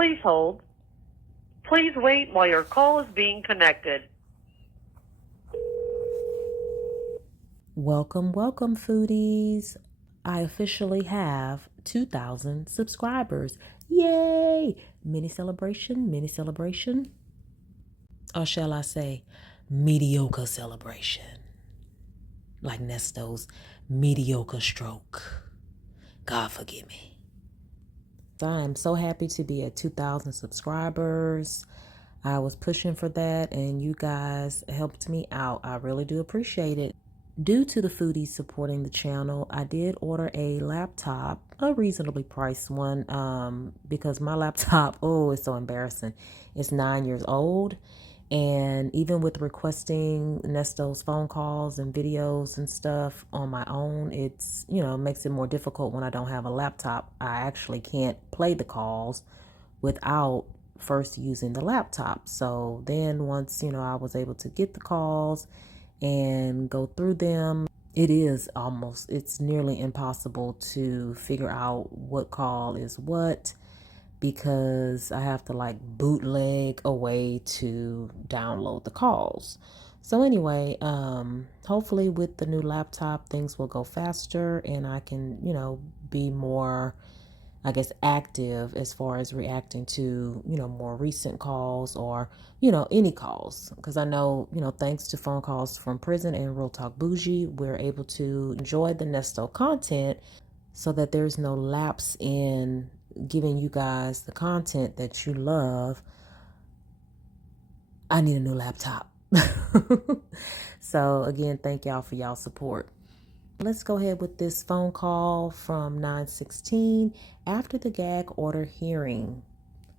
Please hold. Please wait while your call is being connected. Welcome, welcome, foodies. I officially have 2,000 subscribers. Yay! Mini celebration. Or shall I say, mediocre celebration. Like Nesto's mediocre stroke. God forgive me. I am so happy to be at 2,000 subscribers. I was pushing for that and you guys helped me out. I really do appreciate it. Due to the foodies supporting the channel, I did order a laptop, a reasonably priced one, because my laptop, oh, it's so embarrassing. It's 9 years old. And even with requesting Nesto's phone calls and videos and stuff on my own, it's, makes it more difficult when I don't have a laptop. I actually can't play the calls without first using the laptop. So then once, I was able to get the calls and go through them, it's nearly impossible to figure out what call is what, because I have to like bootleg a way to download the calls. So anyway, hopefully with the new laptop, things will go faster and I can, be more, I guess, active as far as reacting to, more recent calls or, any calls. Because I know, thanks to phone calls from prison and Real Talk Bougie, we're able to enjoy the Nesto content so that there's no lapse in giving you guys the content that you love. I need a new laptop. So again, thank y'all for y'all support. Let's go ahead with this phone call from 9/16 after the gag order hearing.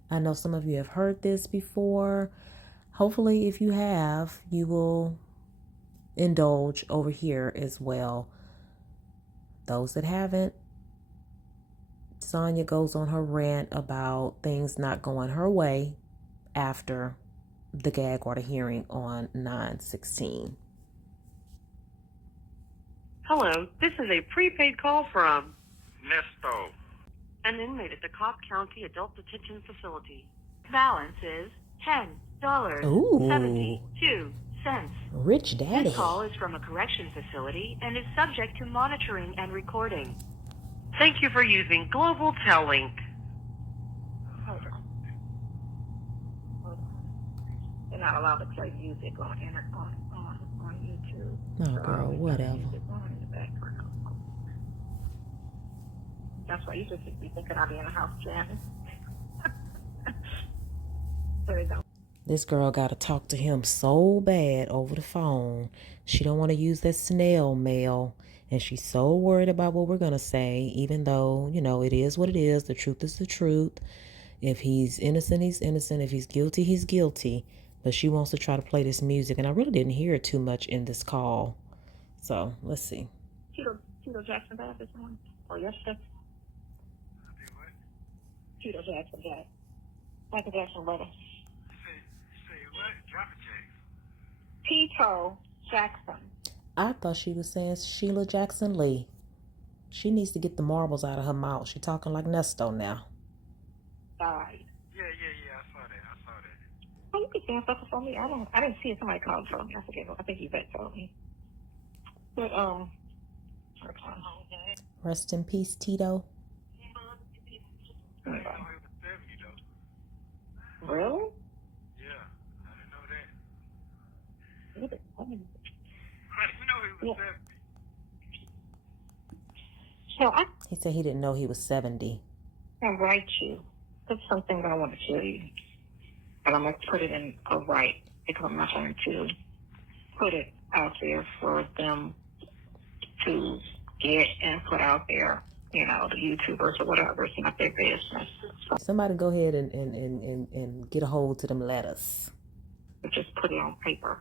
I know some of you have heard this before. Hopefully, if you have, you will indulge over here as well. Those that haven't, Sonya goes on her rant about things not going her way after the gag order hearing on 9/16. Hello, this is a prepaid call from Nesto. an inmate at the Cobb County Adult Detention Facility. Balance is $10.72. Rich daddy. This call is from a correction facility and is subject to monitoring and recording. Thank you for using Global Tellink. Hold on. They're not allowed to play music on YouTube. Oh, girl, whatever. Music on in the background. That's why you just be thinking I'll be in the house jamming. There we go. This girl got to talk to him so bad over the phone. She don't want to use that snail mail. And she's so worried about what we're going to say, even though, it is what it is. The truth is the truth. If he's innocent, he's innocent. If he's guilty, he's guilty. But she wants to try to play this music. And I really didn't hear it too much in this call. So let's see. Tito Jackson died this morning? Or yesterday? Tito Jackson died. Michael Jackson brother. Say what? Drop it, James. Tito Jackson. I thought she was saying Sheila Jackson Lee. She needs to get the marbles out of her mouth. She's talking like Nesto now. Died. Yeah, I saw that. Oh, you keep saying stuff for me. I didn't see it. Somebody called for me. I forget. I think Yvette told me. But Rest in peace, Tito. I didn't know he was 70, though. Really? Yeah, I didn't know that. I mean, I didn't know he was 70. so He said he didn't know he was 70. I write you. That's something I want to tell you. But I'm going to put it in a right because I'm not trying to put it out there for them to get and put out there, the YouTubers or whatever. It's not their business. So Somebody go ahead and get a hold to them letters. just put it on paper.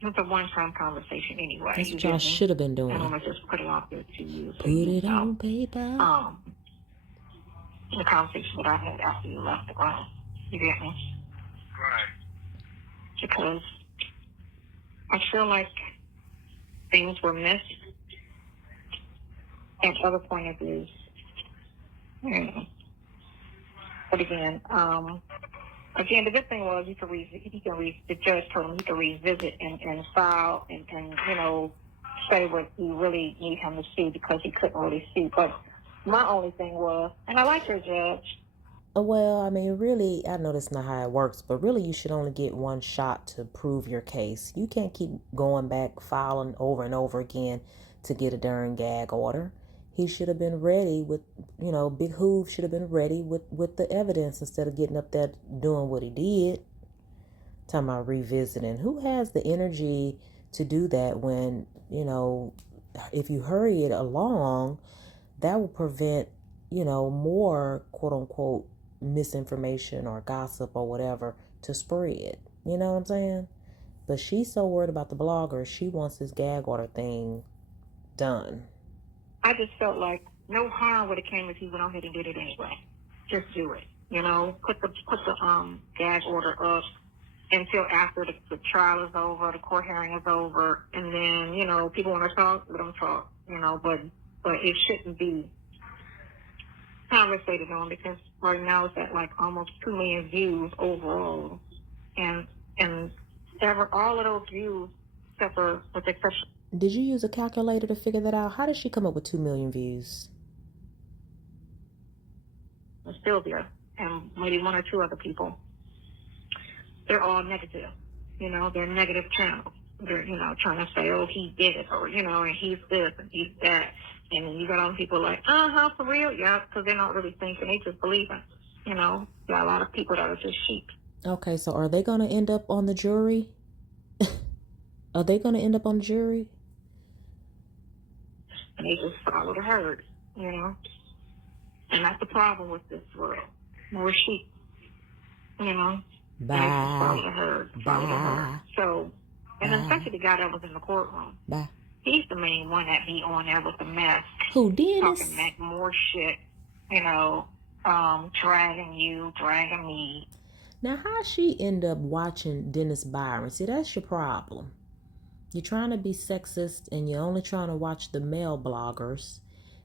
It's a one-time conversation anyway. That's what y'all should have been doing. And I'm going to just put it out there to you. Put it on paper. The conversation that I had after you left the ground. You get me? Right. Because I feel like things were missed and other point of views. But again, the good thing was the judge told him he could revisit and file and say what he really need him to see because he couldn't really see. But my only thing was, and I like your judge. Well, I mean, really, I know that's not how it works, but really you should only get one shot to prove your case. You can't keep going back, filing over and over again to get a darn gag order. He should have been ready with, Big Hoove should have been ready with the evidence instead of getting up there doing what he did. Talking about revisiting. Who has the energy to do that when, if you hurry it along, that will prevent, more quote unquote misinformation or gossip or whatever to spread. You know what I'm saying? But she's so worried about the blogger, she wants this gag order thing done. I just felt like no harm would have came if he went ahead and did it anyway. Just do it. Put the gag order up until after the trial is over, the court hearing is over, and then, people want to talk, let them talk, but it shouldn't be conversated on because right now it's at like almost 2 million views overall, and all of those views, except for with the exception. Did you use a calculator to figure that out? How did she come up with 2 million views? Sylvia and maybe one or two other people. They're all negative. They're negative channels. They're, trying to say, oh, he did it, or, and he's this and he's that. And then you got all people like, for real? Yeah, because they're not really thinking. They just believing. You got a lot of people that are just sheep. Okay, so are they going to end up on the jury? Are they going to end up on the jury? And they just follow the herd, And that's the problem with this world. More sheep, Bye. They just follow the herd. Follow the herd. Bye. So, and especially the guy that was in the courtroom. Bye. He's the main one that be on there with the mess. Who, Dennis? Talking back more shit, dragging me. Now, how she end up watching Dennis Byron? See, that's your problem. You're trying to be sexist and you're only trying to watch the male bloggers,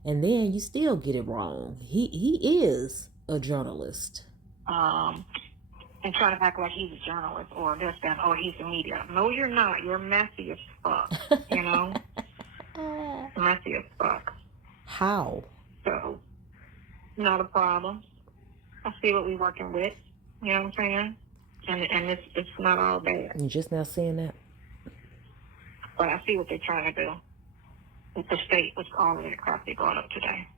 and then you still get it wrong. He is a journalist. And trying to act like he's a journalist or this, that, or he's a media. No, you're not. You're messy as fuck, Messy as fuck. How? So, not a problem. I see what we're working with. You know what I'm saying? And it's not all bad. You just now seeing that? But I see what they're trying to do with the state, with all of the crap they brought up today.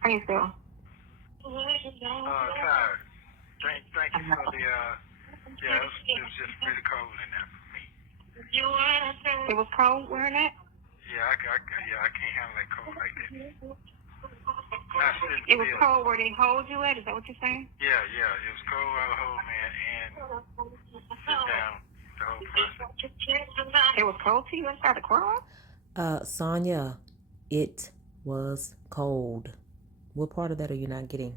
How you feel? Tired. Thank you for the, it was just pretty cold in there for me. It was cold wearing that? Yeah, I can't handle that cold like that. It was cold where they hold you at? Is that what you're saying? Yeah, it was cold while the whole man and sit down the whole process. It was cold to you inside the courtroom? Sonya, it was cold. What part of that are you not getting?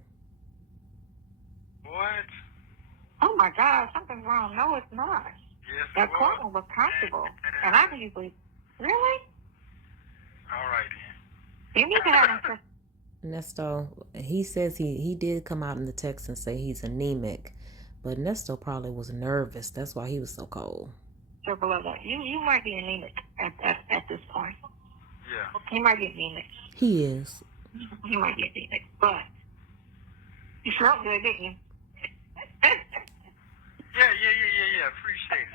What? Oh my God, something's wrong. No, it's not. Yes, That courtroom was comfortable. And I usually, really? All right then. You need to have them. Nesto, he says he did come out in the text and say he's anemic, but Nesto probably was nervous. That's why he was so cold. So below that, you might be anemic at this point. Yeah. He might be anemic. He is. He might be anemic, but you felt good, didn't you? Yeah. Appreciate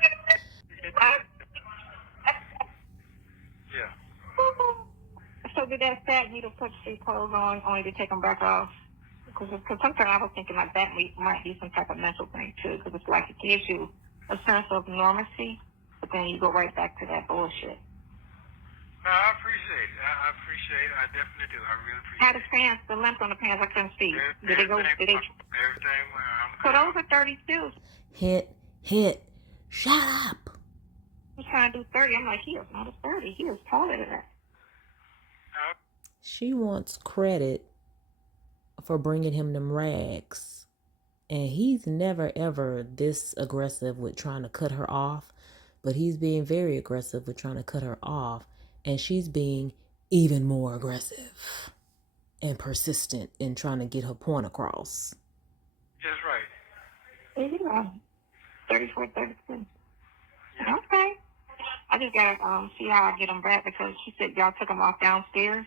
it. Yeah. So did that sad you to put street clothes on only to take them back off? Because sometimes I was thinking like that might be some type of mental thing too, because it's like it gives you a sense of normalcy, but then you go right back to that bullshit. No, I appreciate it. I appreciate it. I definitely do. I really appreciate it. How the pants, the length on the pants, I couldn't see. Did they go? Everything, So those are 32s. Hint. Shut up. He's trying to do 30. I'm like, he is not a 30. He is taller than that. She wants credit for bringing him them rags. And he's never, ever this aggressive with trying to cut her off. But he's being very aggressive with trying to cut her off. And she's being even more aggressive and persistent in trying to get her point across. Just right. Yeah. 34, 32. Yeah. Okay. I just gotta see how I get them back because she said y'all took them off downstairs.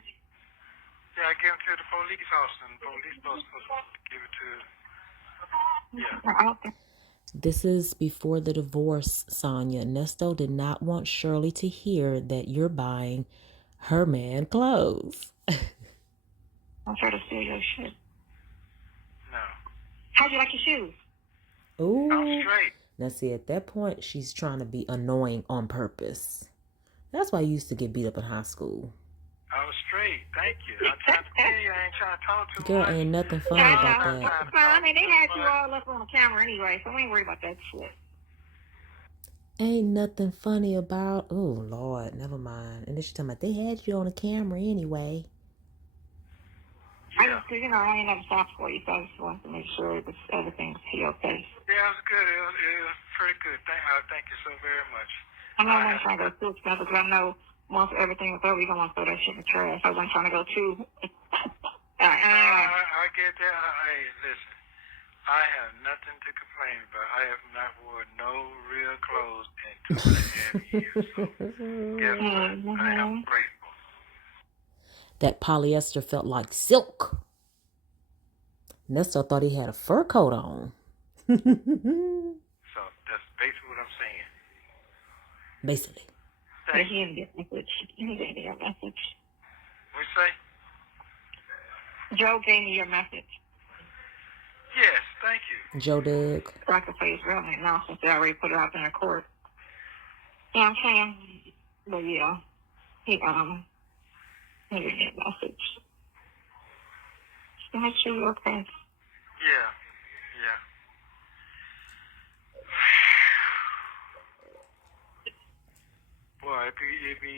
Yeah, I gave it to the police officer, and the police was supposed to give it to. Yeah. Okay. This is before the divorce, Sonya. Nesto did not want Shirley to hear that you're buying her man clothes. I'm trying to steal your shit. No. How'd you like your shoes? Ooh. I'm straight. Now see, at that point, she's trying to be annoying on purpose. That's why I used to get beat up in high school. I was straight. Thank you. I'm trying to tell you, I ain't trying to talk too Girl, much. ain't nothing funny about that. Well, I mean, they had you all up on the camera anyway, so we ain't worried about that shit. Ain't nothing funny about. Oh, Lord, never mind. And then she talking about they had you on the camera anyway. I just, cause, I ain't never stopped for you, so I just wanted to make sure that everything's okay. Yeah, it was good. It was pretty good. Thank you so very much. I'm not going to try to go too expensive because I know once everything is over, we're going to throw that shit in the trash. I wasn't trying to go too. I get that. Hey, listen. I have nothing to complain about. I have not worn no real clothes in 2.5 years. So, guess what? I am grateful. That polyester felt like silk. Nesto thought he had a fur coat on. So that's basically what I'm saying. Basically. He didn't get message. He didn't get your message. What you say? Joe gave me your message. Yes, thank you. Joe Doug. So I could say his real name now since they already put it out there in court. You know what I'm saying? But yeah, he didn't get a message. Just to make sure you're okay. Yeah. Boy, it be,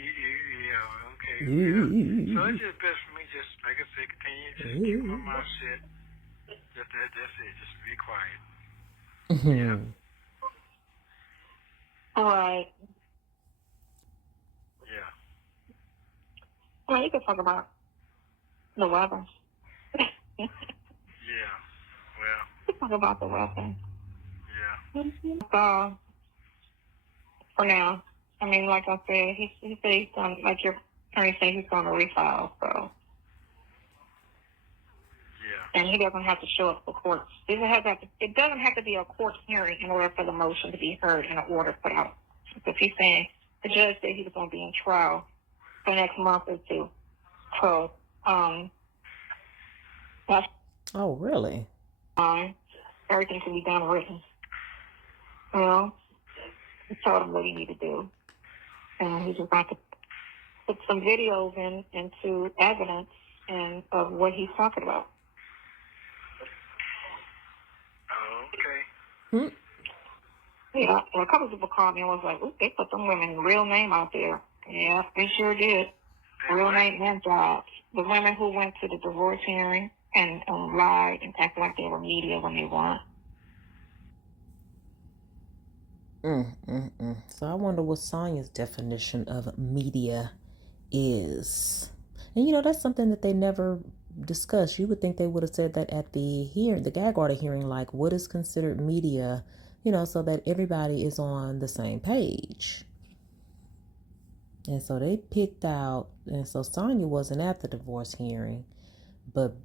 yeah, okay. Yeah. So it's just best for me, just like I said, continue, just keep my mouth shut. That's it. Just be quiet. Yeah. All right. Yeah. Well, you can talk about the weather. Yeah. Well. You can talk about the weather. Yeah. For now. I mean, like I said, he said he's going, like your attorney said, he's going to refile, so. Yeah. And he doesn't have to show up for court. It doesn't have to be a court hearing in order for the motion to be heard and an order put out. Because he's saying the judge said he was going to be in trial for the next month or two. So, that's Oh, really? fine. Everything can be done written. You know, he told him what he needed to do. And he just got to put some videos into evidence and of what he's talking about. Okay. Yeah, and a couple people called me and was like, "Ooh, they put them women's real name out there." Yeah, they sure did. Real name and jobs. The women who went to the divorce hearing and lied and acted like they were media when they weren't. So I wonder what Sonya's definition of media is. And that's something that they never discussed. You would think they would have said that at the gag order hearing, like what is considered media, so that everybody is on the same page. And so they picked out, and so Sonya wasn't at the divorce hearing, but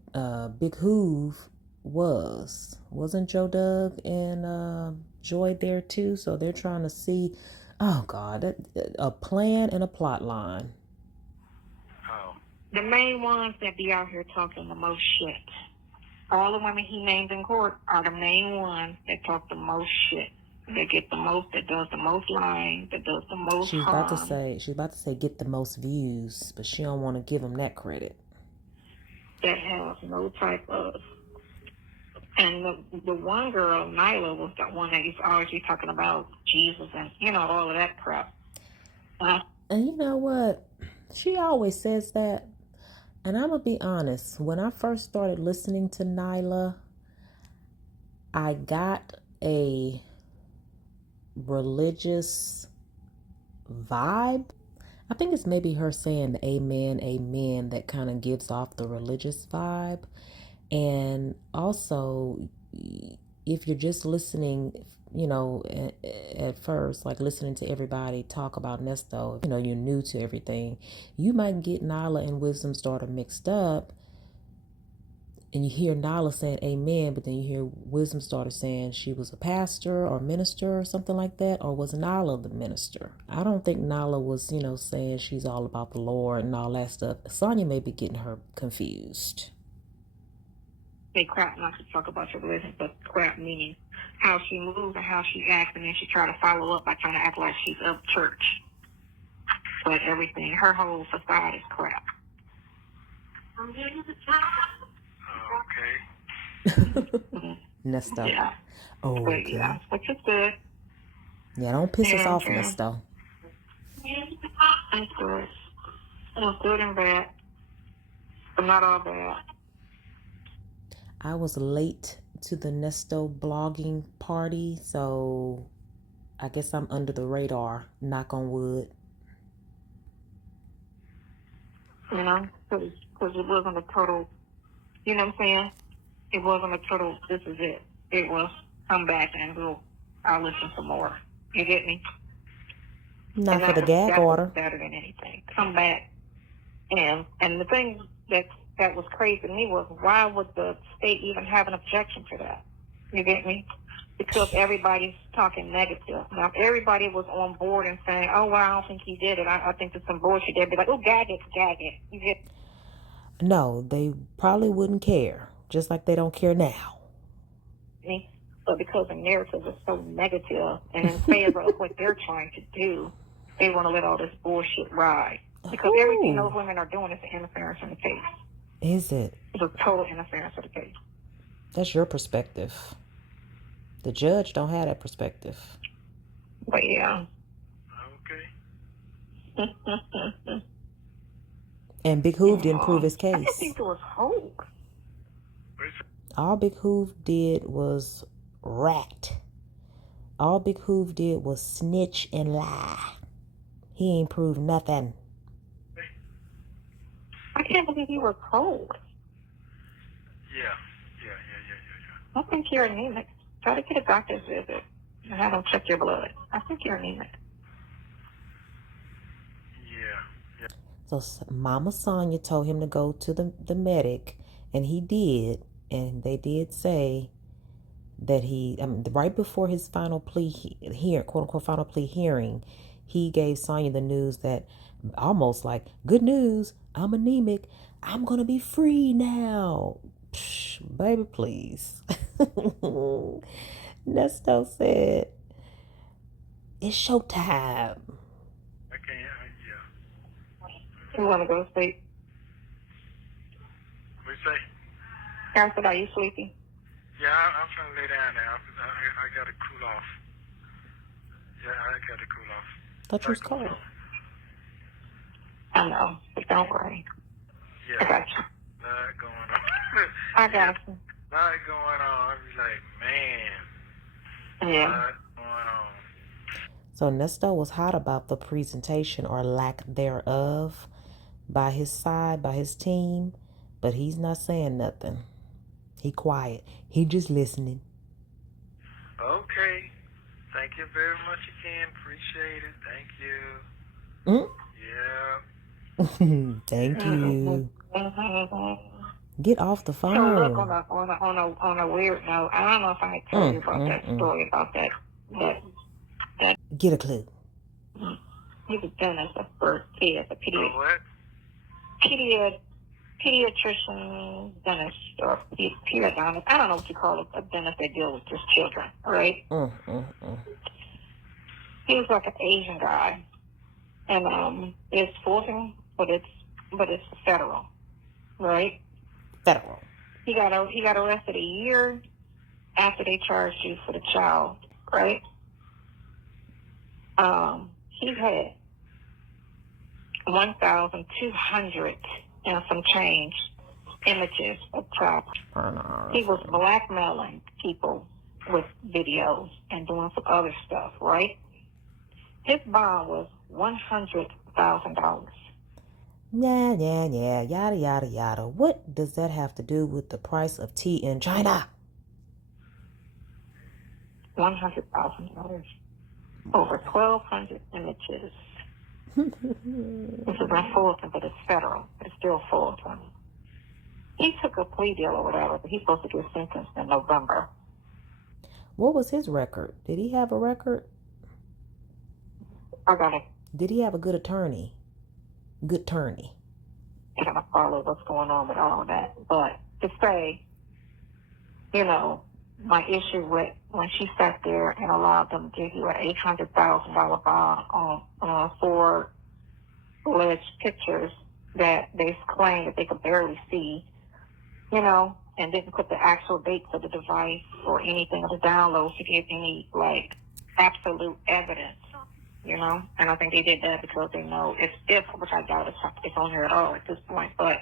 Big Hoove wasn't Joe Doug and Joy there too? So they're trying to see, oh God, a plan and a plot line. Oh. The main ones that be out here talking the most shit. All the women he named in court are the main ones that talk the most shit. They get the most, that does the most lying, that does the most She's harm. about to say get the most views, but she don't want to give them that credit. That has no type of. And the one girl, Nyla, was the one that used to always be talking about Jesus and, all of that crap. And you know what? She always says that. And I'm going to be honest. When I first started listening to Nyla, I got a religious vibe. I think it's maybe her saying amen, amen, that kind of gives off the religious vibe. And also, if you're just listening, at first, like listening to everybody talk about Nesto, you're new to everything, you might get Nyla and Wisdom's daughter mixed up. And you hear Nyla saying amen, but then you hear Wisdom's daughter saying she was a pastor or minister or something like that. Or was Nyla the minister? I don't think Nyla was, saying she's all about the Lord and all that stuff. Sonya may be getting her confused. Say crap, not to talk about your religion, but crap meaning how she moves and how she acts, and then she try to follow up by trying to act like she's of church. But everything, her whole facade is crap. Okay. Nesto. Yeah. Oh, But okay. yeah, which is good. Yeah, don't piss us off, Yeah. Nesto. It's good. It's good and bad, but not all bad. I was late to the Nesto blogging party, so I guess I'm under the radar. Knock on wood. Because it wasn't a total, you know what I'm saying? It wasn't a total, this is it. It was, come back and I'll listen some more. You get me? Not for the gag order. Was better than anything. Come back. And the thing that was crazy to me was, why would the state even have an objection to that? You get me? Because everybody's talking negative. Now, if everybody was on board and saying, oh, well, I don't think he did it, I think there's some bullshit, they'd be like, oh, gag it. You get No, they probably wouldn't care, just like they don't care now. me? But because the narrative is so negative and in favor of what they're trying to do, they want to let all this bullshit ride. Because everything those women are doing is an interference in the case. Is it? It's a total interference in the case. That's your perspective. The judge don't have that perspective. But yeah. Okay. And Big Hoove didn't prove his case. I didn't think it was Hope. All Big Hoove did was rat. All Big Hoove did was snitch and lie. He ain't proved nothing. I can't believe you were cold. Yeah. I think you're anemic. Try to get a doctor's visit and have them check your blood. I think you're anemic. Yeah. So Mama Sonya told him to go to the medic, and he did. And they did say that right before his final plea quote unquote final plea hearing, he gave Sonya the news that almost like, good news, I'm anemic, I'm gonna be free now. Psh, baby, please. Nesto said, it's showtime. I can't. Yeah. You want to go to sleep? What you say? Karen said, are you sleepy? Yeah, I'm trying to lay down now. I got to cool off. Yeah, I got to cool off. Thought you was cold. I know, but don't worry. Yeah. I got you. Lot going on. I got you. Lot going on. I be like, man. Yeah. Lot going on. So Nesto was hot about the presentation or lack thereof by his side, by his team, but he's not saying nothing. He quiet. He just listening. Okay. Thank you very much again. Appreciate it. Thank you. Yeah. Thank you. Get off the phone. So look, on a weird note, I don't know if I told you about that story about that Get a clue. he was dentist for kids, a What? pediatrician dentist or periodontist. I don't know what you call it, a dentist that deals with just children, right? He was like an Asian guy, and it's forcing, but it's federal, right? Federal. He got arrested a year after they charged you for the child, right? He had 1,200 and some change images of child. He was blackmailing people with videos and doing some other stuff, right? His bond was $100,000. $100,000. Yeah, yada, yada, yada. What does that have to do with the price of tea in China? $100,000. Over 1,200 images. This is in Fulton, but it's federal. It's still Fulton. He took a plea deal or whatever, but he's supposed to get sentenced in November. What was his record? Did he have a record? Did he have a good attorney? Good attorney. I gotta follow what's going on with all of that. But to say, you know, my issue with when she sat there and allowed them to give you an $800,000 bond on 4 alleged pictures that they claim that they could barely see, you know, and didn't put the actual dates of the device or anything of the downloads to give any, like, absolute evidence, you know. And I think they did that because they know if which I doubt it's on here at all at this point, but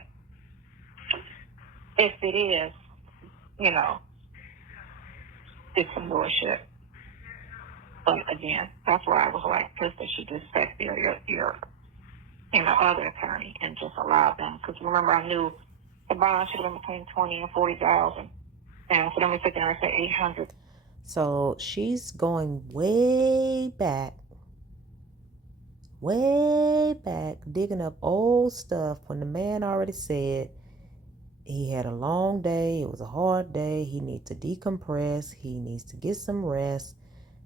if it is, you know, it's some bullshit. But again, that's why I was like pissed that she just sat there, your other attorney, and just allowed them. Because remember, I knew the bond should have been between $20,000 and $40,000, and for them to sit there and say $800. So she's going way back, digging up old stuff when the man already said he had a long day. It was a hard day. He needs to decompress. He needs to get some rest.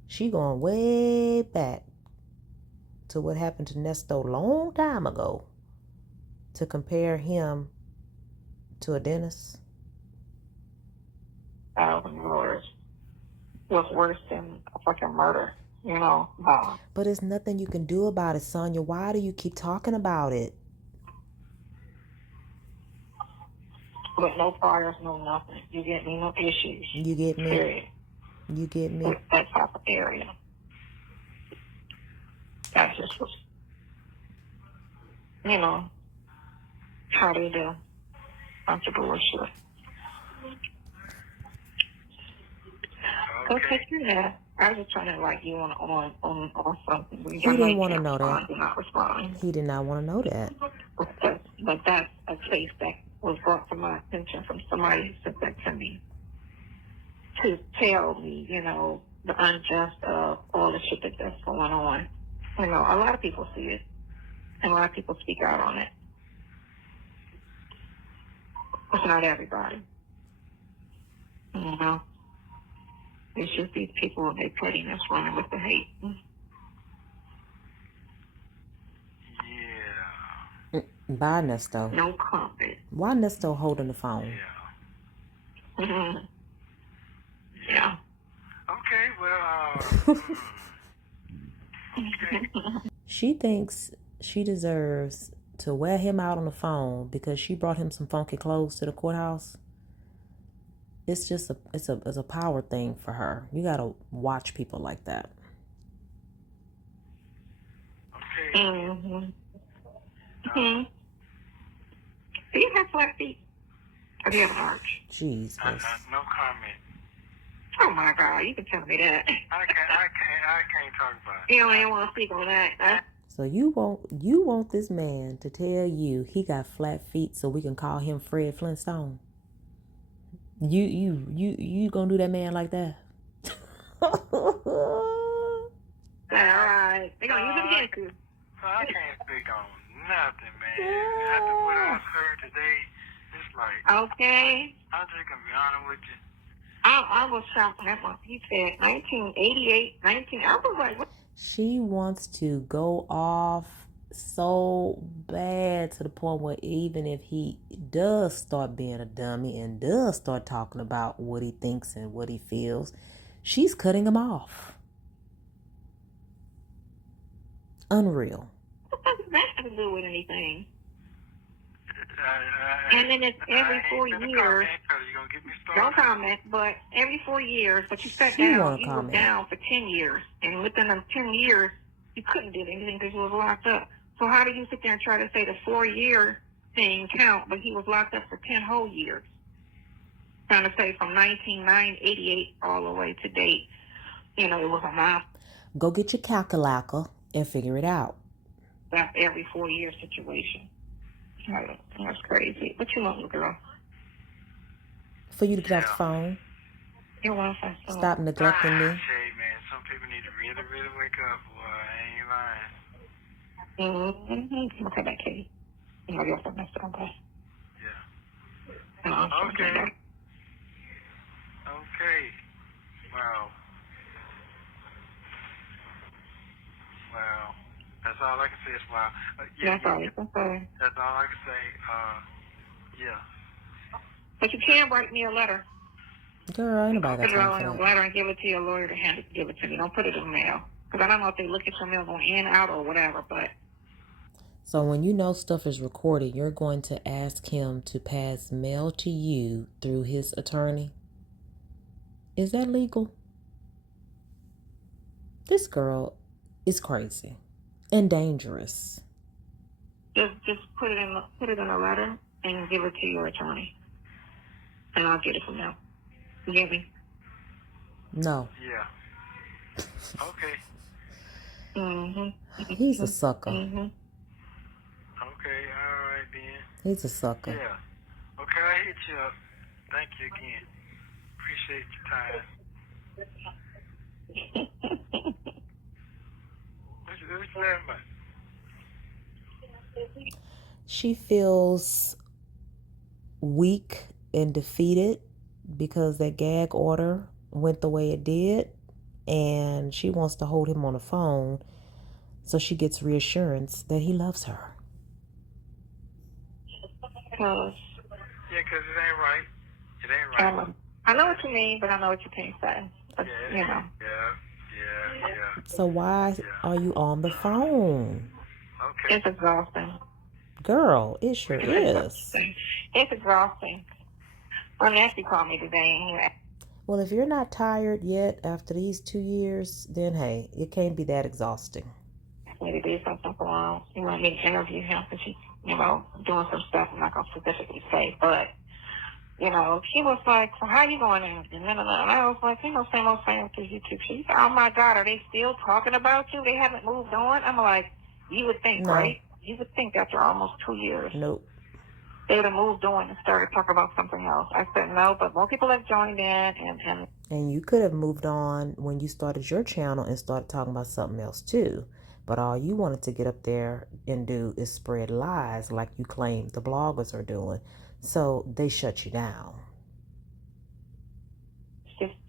She going way back to what happened to Nesto a long time ago to compare him to a dentist. $1,000 was worse than a fucking murder, you know. But there's nothing you can do about it, Sonya. Why do you keep talking about it? But no priors, no nothing. You get me? No issues. You get me? Period. You get me? With that type of area. That just was, you know, how they do. Bunch of bullshit. Go take your nap. I was just trying to like you on something. He didn't want to know that. Do not respond. He did not want to know that. But that's a case that was brought to my attention from somebody who sent that to me to tell me, you know, the unjust of all the shit that's going on. You know, a lot of people see it, and a lot of people speak out on it. It's not everybody. You know, it's just these people with their pettiness running with the hate. Yeah. Bye, Nesto. No comment. Why Nesto holding the phone? Yeah. Mm-hmm. Yeah. Okay, well, okay. She thinks she deserves to wear him out on the phone because she brought him some funky clothes to the courthouse. It's just it's a power thing for her. You gotta watch people like that. Okay. Mm-hmm. Mm-hmm. Do you have flat feet? Or do you have an arch? Jesus. No comment. Oh my God, you can tell me that. I can't talk about it. You don't even want to speak on that. So you want this man to tell you he got flat feet so we can call him Fred Flintstone? You gonna do that man like that? All right. They're gonna use it against you. I can't speak on nothing, man. After what I've heard today, it's like, Okay. I'm just gonna be honest with you. I was shocked when that one. He said 1988, I was like, what? She wants to go off so bad to the point where even if he does start being a dummy and does start talking about what he thinks and what he feels, she's cutting him off. Unreal. What does that have to do with anything? And then it's every 4 years. Don't comment, but every 4 years, but you sat down, you were down for 10 years. And within them 10 years, you couldn't do anything because you was locked up. So how do you sit there and try to say the 4-year thing count, but he was locked up for 10 whole years? Trying to say from 1988 all the way to date, you know, it was a month. Go get your calculator and figure it out. That's every 4-year situation. That's crazy. What you want, girl? For you to get off the Yeah. phone. Your Wi-Fi sucks. Stop neglecting me. Shay, man, some people need to really, really wake up, boy. I ain't lying. Mm-hmm. Okay, back, Katie. You know, you're from Nesto, okay? Yeah. No, Okay. Okay. Wow. Wow. That's all I can say is wow. That's all you can say. That's all I can say. Yeah. But you can write me a letter. Girl, ain't nobody got Put it time all for in a that. letter and give it to your lawyer to give it to me. Don't put it in the mail. Because I don't know if they look at your mail going in, out, or whatever, but... So when you know stuff is recorded, you're going to ask him to pass mail to you through his attorney. Is that legal? This girl is crazy and dangerous. Just put it in a letter and give it to your attorney. And I'll get it from them. You get me? Yeah. No. Okay. Mm-hmm. He's a sucker. Mm-hmm. Okay. All right, then. He's a sucker. Yeah. Okay, I hit you up. Thank you again. Appreciate your time. What's you laughing about? She feels weak and defeated because that gag order went the way it did, and she wants to hold him on the phone so she gets reassurance that he loves her. Because Yeah, because it ain't right. It ain't right. I know what you mean, but I know what you can't say. But, Yeah. you know. Yeah. So why are you on the phone? Okay. It's exhausting. Girl, it sure is. It's exhausting. Ernest called me today and he asked, Well, if you're not tired yet after these 2 years, then hey, it can't be that exhausting. me to do something for him. He wanted me to interview him because he's, doing some stuff I'm not going to specifically say. But, he was like, so how you going in? And I was like, same old thing with this YouTube. She said, oh my God, are they still talking about you? They haven't moved on? I'm like, you would think, No. right? You would think after almost 2 years. Nope. They would have moved on and started talking about something else. I said, no, but more people have joined in. And you could have moved on when you started your channel and started talking about something else too. But all you wanted to get up there and do is spread lies like you claim the bloggers are doing. So they shut you down.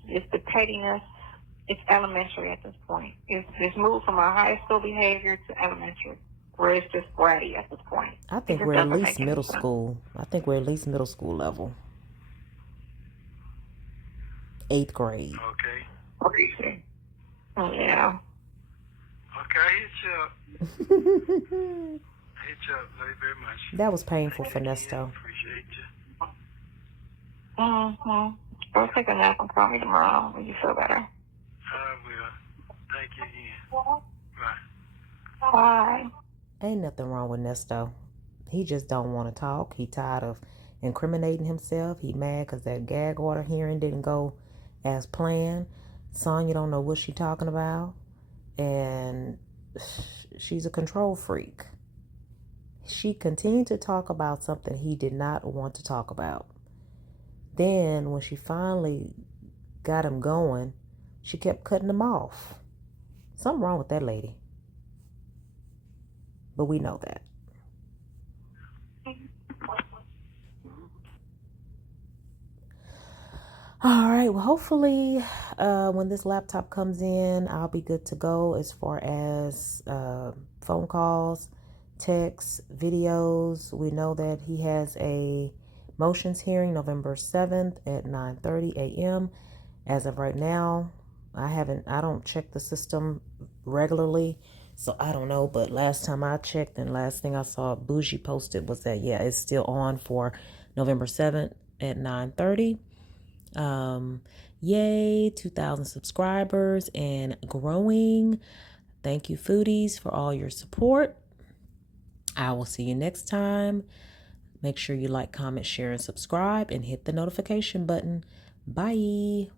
It's the pettiness. It's elementary at this point. It's moved from a high school behavior to elementary, where it's just bratty at this point. I think we're at least middle school. I think we're at least middle school level. 8th grade. Okay. Oh, yeah. Okay, I hit you up. I hit you up very much. That was painful for Nesto. Appreciate you. Mm-hmm. Go take a nap and call me tomorrow when you feel better. I will. Thank you again. Bye. Bye. Ain't nothing wrong with Nesto. He just don't want to talk. He tired of incriminating himself. He mad because that gag order hearing didn't go as planned. Sonya don't know what she talking about. And she's a control freak. She continued to talk about something he did not want to talk about. Then when she finally got him going, she kept cutting him off. Something wrong with that lady. But we know that. All right, well, hopefully when this laptop comes in, I'll be good to go as far as phone calls, texts, videos. We know that he has a motions hearing November 7th at 9:30 a.m. As of right now, I don't check the system regularly, so I don't know. But last time I checked and last thing I saw Bougie posted was that, yeah, it's still on for November 7th at 9:30. Yay, 2,000 subscribers and growing. Thank you, foodies, for all your support. I will see you next time. Make sure you like, comment, share, and subscribe, and hit the notification button. Bye.